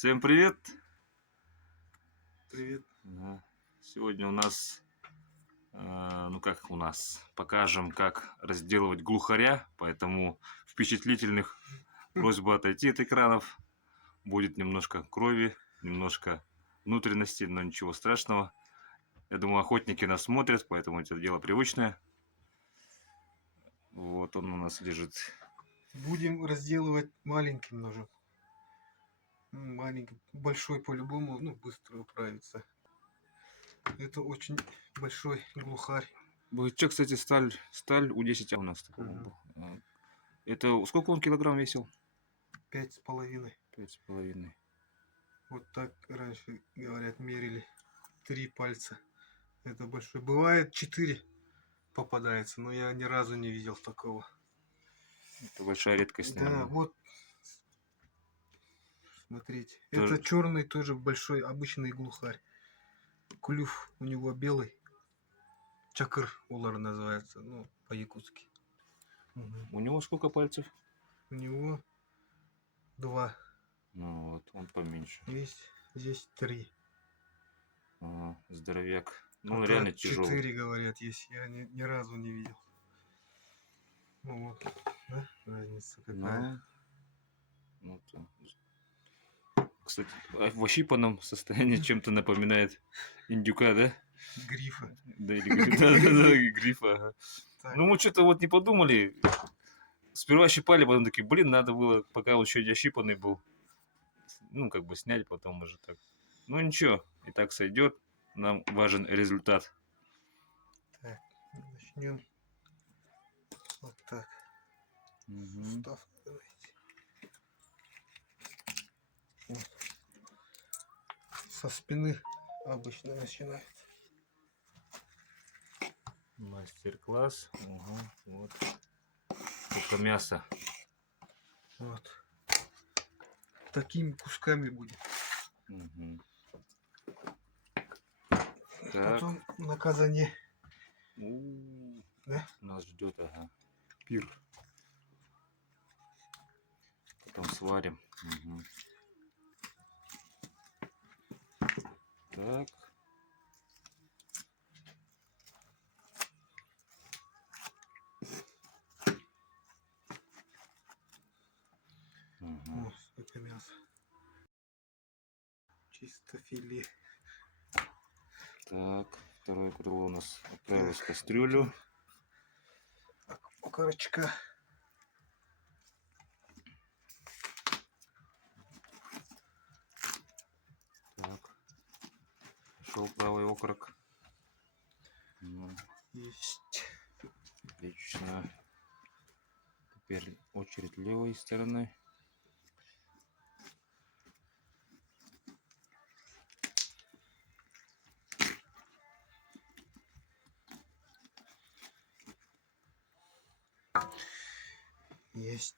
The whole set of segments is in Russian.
Всем привет! Привет. Да. Сегодня у нас, покажем, как разделывать глухаря, поэтому впечатлительных просьба отойти от экранов. Будет немножко крови, немножко внутренности, но ничего страшного. Я думаю, охотники нас смотрят, поэтому это дело привычное. Вот он у нас лежит. Будем разделывать маленьким ножом. Маленький, большой по-любому, быстро управится. Это очень большой глухарь. Что, кстати, сталь У10 у нас такого был. Это сколько он килограмм весил? 5,5. 5,5. Вот так раньше, говорят, мерили. 3 пальца. Это большой. Бывает 4 попадается, но я ни разу не видел такого. Это большая редкость, наверное. Да, вот. Смотрите. Тоже... Это черный тоже большой обычный глухарь. Клюв у него белый. Чакыр улар называется, по-якутски. У него сколько пальцев? У него 2. Ну вот, он поменьше. Есть здесь 3. Здоровяк. Ну, он А реально так тяжелый. 4, говорят, есть. Я ни разу не видел. Ну вот, да? Разница какая. Кстати, в ощипанном состоянии чем-то напоминает индюка, да? Грифа. Да, или грифа. Ага. Так. Ну, мы что-то вот не подумали. Сперва щипали, потом такие, надо было, пока он еще не ощипанный был, снять потом уже так. Ну, ничего, и так сойдет. Нам важен результат. Так, начнем вот так. Сустав. Вот. Со спины обычно начинают. Мастер-класс. Ага, вот. Только мясо. Вот. Такими кусками будет. Угу. Потом на казане. Да? Нас ждет, пир. Потом сварим. Угу. Так. Угу. Сколько мяса. Чисто филе. Так, второе крыло у нас отправилось в кастрюлю. Окорочка. Так. Пошел правый окорок. Есть. Отлично. Теперь очередь левой стороны. Есть.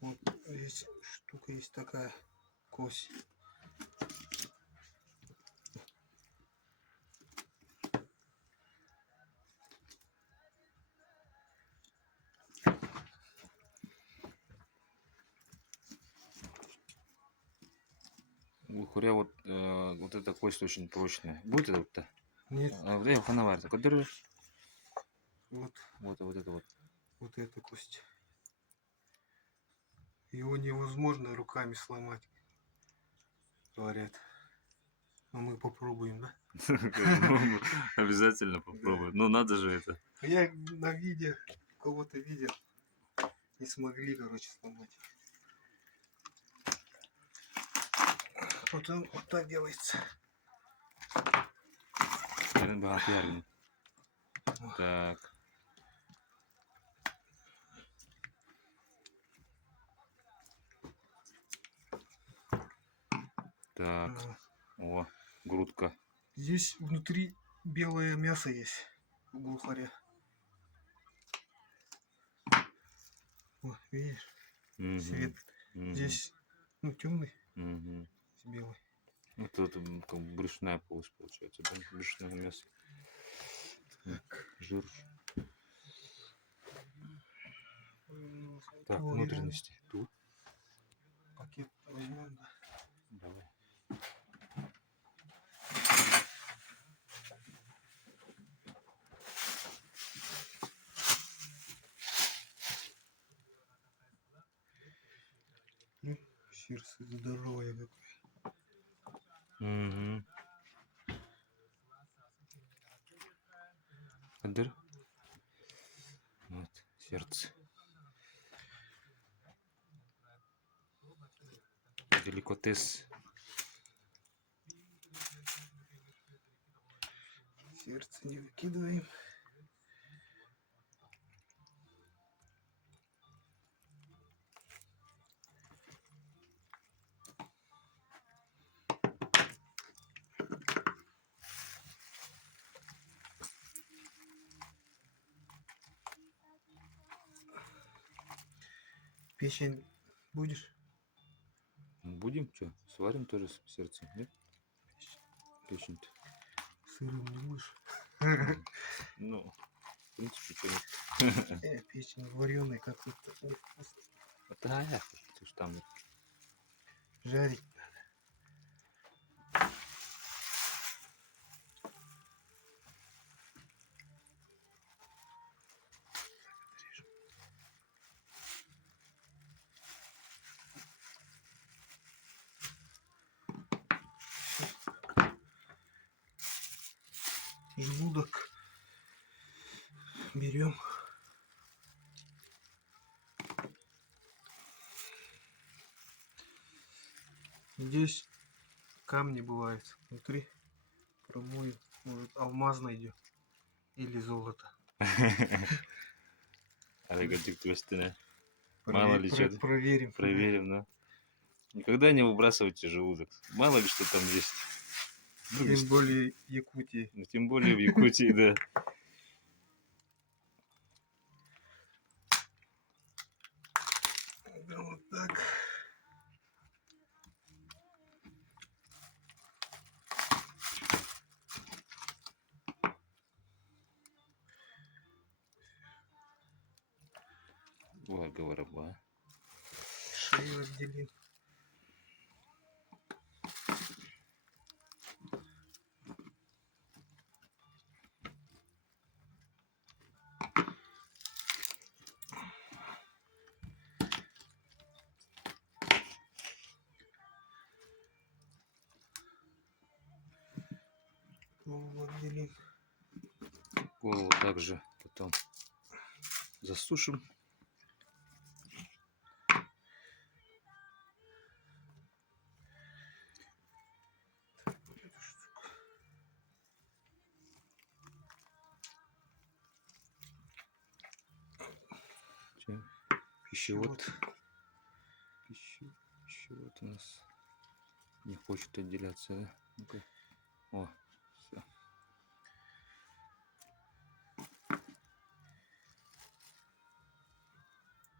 Вот здесь штука есть такая, кость. Глухаря вот эта кость очень прочная. Будет это вот-то? Нет. Где ханавар? Так держишь? Вот. Вот это вот. Вот эта кость. Его невозможно руками сломать, говорят. Но мы попробуем, да? Обязательно попробуем. Ну надо же это. Я на видео кого-то видел. Не смогли, короче, сломать. Потом вот так делается. Так. Так. О, грудка. Здесь внутри белое мясо есть у глухаря. О, видишь? Цвет. Здесь, темный. Белый. Это как брюшная полость получается, да? Брюшное мясо. Так. Жир. Так, Ой, внутренности. Тут. Пакет возьмем, да. Давай. Ну, сердце здоровое какое. Угу. Кадыр. Вот, сердце. Деликатес. Сердце не выкидываем. Печень будешь? Будем что? Сварим тоже сердце, нет? Печень-то. Сырым не будешь? Ну, в принципе, что нет. Печень вареная как-то невкусно. Да, ты ж там. Жарить. Желудок берем. Здесь камни бывают внутри. Промоем. Может, алмаз найдем. Или золото. Аллигатик твистина. Мало ли что. Проверим. Проверим, да. Никогда не выбрасывайте желудок. Мало ли что там есть. Вдруг Тем более Якутии. Ну, тем более в Якутии, да. Да, вот так. Вага-вараба. Шею отделим. Голову отделим. Голову также потом засушим. Чё? Пищевод. Пищевод у нас не хочет отделяться, да? Ну-ка. О, все.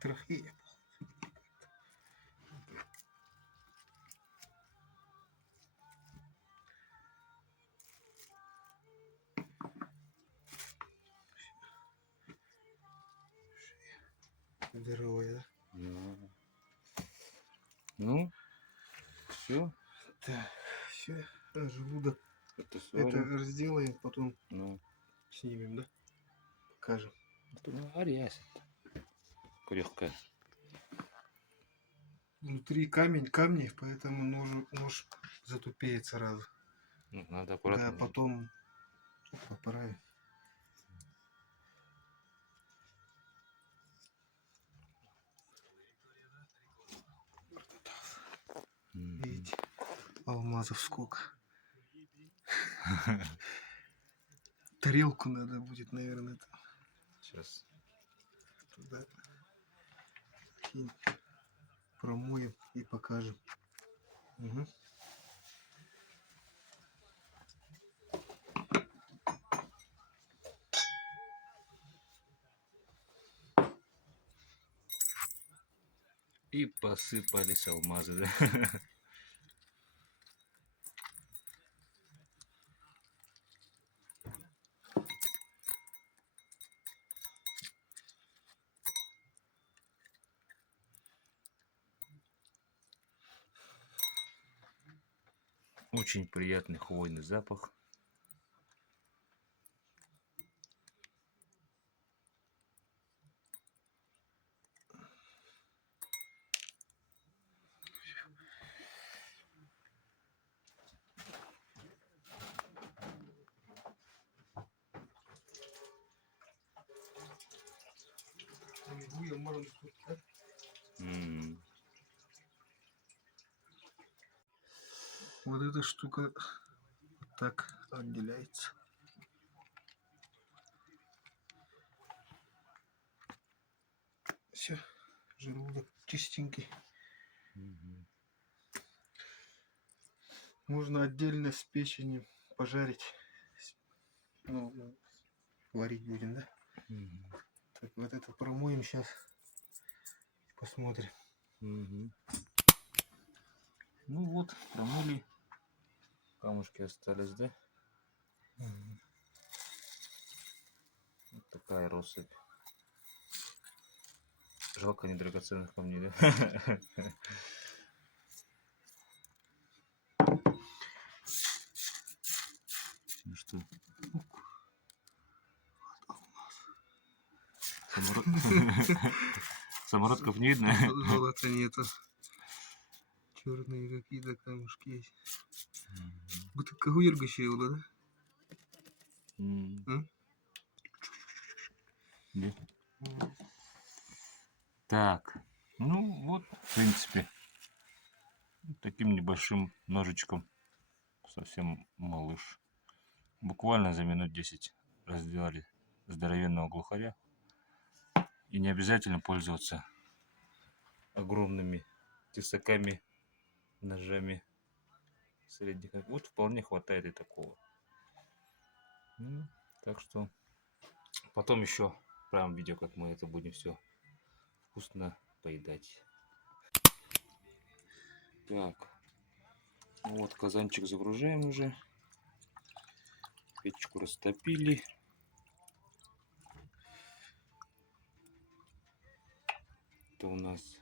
Трахея. Здоровая, да? Да. Ну, все. Так, все. Желудок. Это Это сварим. разделаем, потом Ну, снимем, да? Покажем. арясь. Крехкая. Внутри камни, поэтому нож затупеет сразу. Ну, надо аккуратно. Да, потом поправим. Видите, алмазов сколько. Тарелку надо будет, наверное, Сейчас. туда кинь. Промоем и покажем. Угу. И посыпались алмазы, да? Очень приятный хвойный запах. М. Вот эта штука вот так отделяется. Все, желудок чистенький. Мгм. Можно отдельно с печенью пожарить. Ну, варить будем, да? Мгм. Так, вот это промоем сейчас. Посмотрим. Мгм. Ну вот, промыли. Камушки остались, да? Вот такая россыпь. Жалко не драгоценных камней, да? Ну что? Самородков не видно? Золота нету. Черные какие-то камушки есть. Будто кагуерга ще было, да? М. М? Да. Так, ну вот, в принципе, таким небольшим ножичком, совсем малыш. Буквально за минут 10 разделали здоровенного глухаря. И не обязательно пользоваться огромными тесаками, ножами средних. Вот вполне хватает и такого. Ну, так что потом еще прям видео, как мы это будем все вкусно поедать. Так, ну вот казанчик загружаем уже. Печку растопили. Это у нас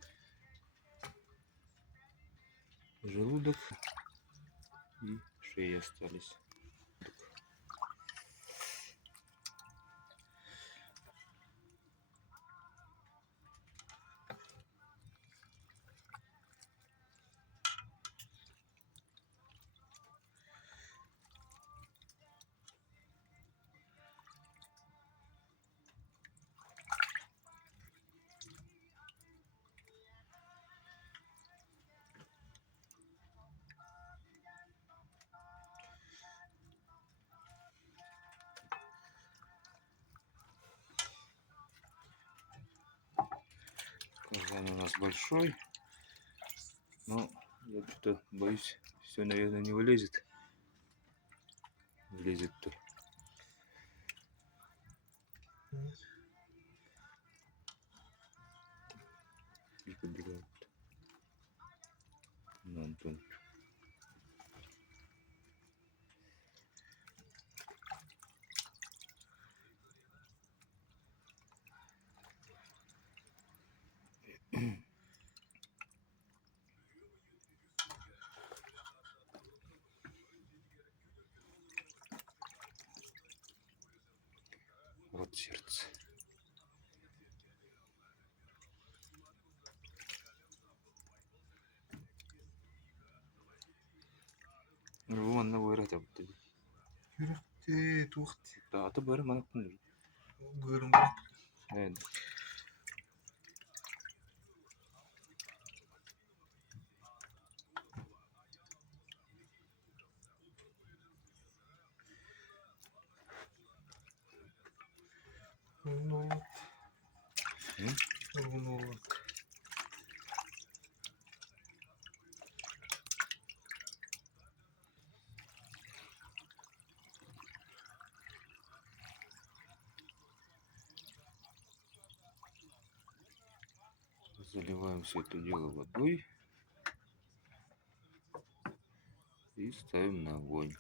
желудок и шея остались. Казан у нас большой, но я что-то боюсь, все, наверное, не вылезет. Влезет-то. И подбегает. Ну, Антон. Вот сердце. Вон на вырата. Tuhti. Да, то бери мене книжу. Гырмы. Ну, ну, Заливаем все это дело водой и ставим на огонь.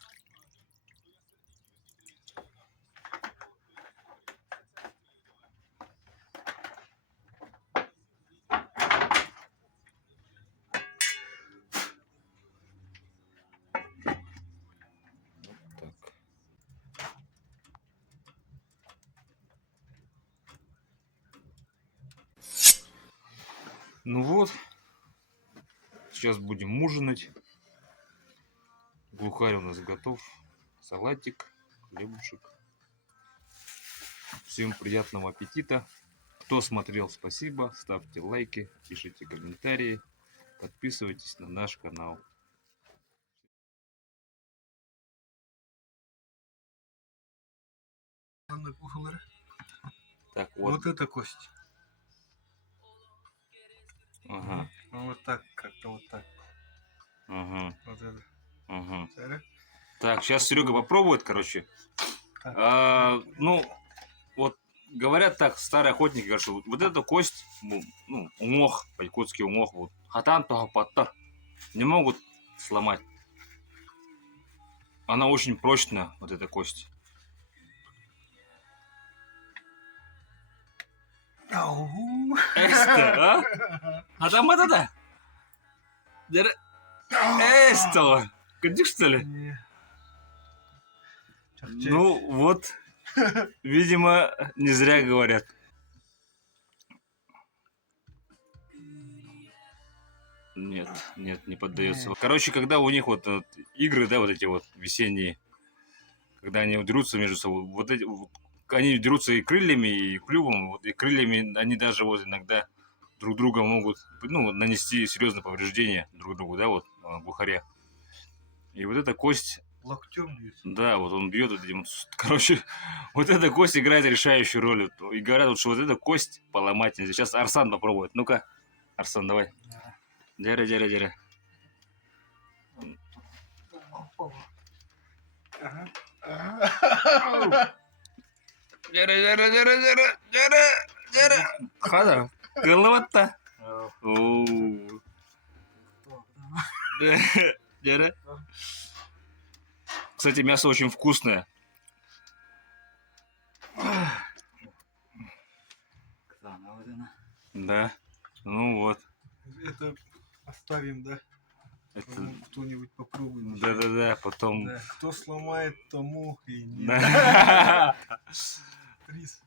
Ну вот. Сейчас будем ужинать. Глухарь у нас готов. Салатик, хлебушек. Всем приятного аппетита. Кто смотрел, спасибо. Ставьте лайки, пишите комментарии. Подписывайтесь на наш канал. Так, вот. Вот это кость. Ага, Ну, вот так, как-то вот так. ага, Вот это. ага. Смотри. Так, сейчас Серега попробует, короче. Так. Ну, вот говорят так, старые охотники говорят, что вот эта кость, ну, умох, по-якутски умох, вот, хатан паттар, не могут сломать. Она очень прочная, вот эта кость. Ау. Эста, а? А там это-то? Эста! Кадик, что ли? Не. Ну, вот, видимо, не зря говорят. Нет, нет, не поддается. Нет. Короче, когда у них вот игры, да, вот эти вот весенние, когда они дерутся между собой, вот эти, они дерутся и крыльями, и клювом, вот, и крыльями они даже вот иногда друг друга могут, ну, нанести серьезные повреждения друг другу, да, вот, глухаря. И вот эта кость, Локтем бьют. да, вот он бьет, вот этим, короче, вот эта кость играет решающую роль. И говорят, вот, что вот эта кость поломать нельзя. Сейчас Арсан попробует. Ну-ка, Арсан, давай. Дяра, дяра, дяра. Ага. Дяра, дяра, дяра, дяра, дяра, дяра. Хада, кылыватта. Оу. Дяра. Кстати, мясо очень вкусное. Да. Ну вот. Это оставим, да? Это... Кто-нибудь попробует. Да-да-да, потом... Да. Кто сломает, тому и не Да. приз.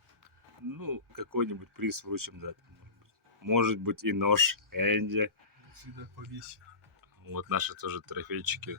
Ну, какой-нибудь приз вручим, да. Может быть и нож Энди. Сюда повесим. Вот наши тоже трофейчики.